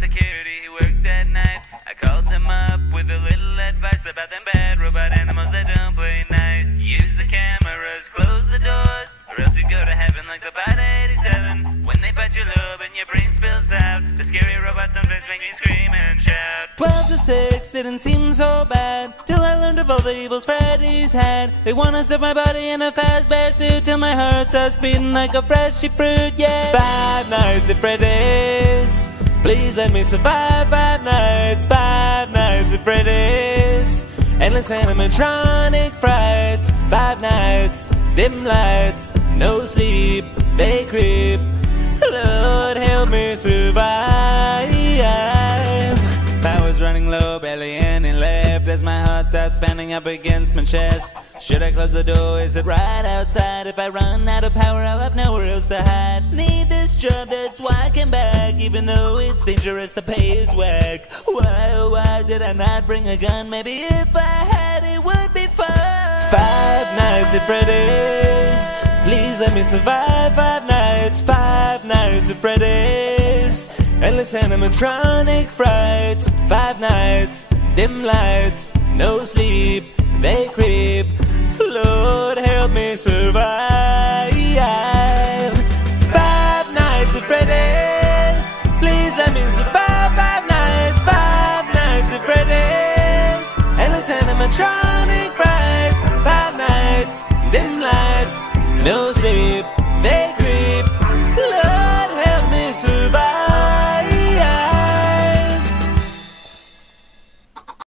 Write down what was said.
security who worked at night. I called them up with a little advice about them bad robot animals that don't play nice. Use the cameras, close the doors, or else you go to heaven like the bad 87. When they bite your lobe and your brain spills out, the scary robots sometimes make me scream and shout. 12 to 6 didn't seem so bad, till I learned of all the evils Freddy's had. They wanna stuff my body in a Fazbear suit till my heart starts beating like a freshy fruit, yeah. 5 nights at Freddy's, please let me survive. 5 nights at Freddy's, endless animatronic frights. 5 nights, dim lights, no sleep, they creep. Lord help me survive. Power's running low, barely any left, as my heart starts pounding up against my chest. Should I close the door? Is it right outside? If I run out of power, I'll have nowhere else to hide. Need this job, that's why I came back, even though it's dangerous, the pay is whack. Why did I not bring a gun? Maybe if I had, it would be fun. 5 nights at Freddy's, please let me survive. 5 nights at Freddy's, endless animatronic frights. 5 nights, dim lights, no sleep, they creep. Lord help me survive. 5 nights at Freddy's, please let me survive. 5 nights at Freddy's, endless animatronic frights. 5 nights, dim lights, no sleep.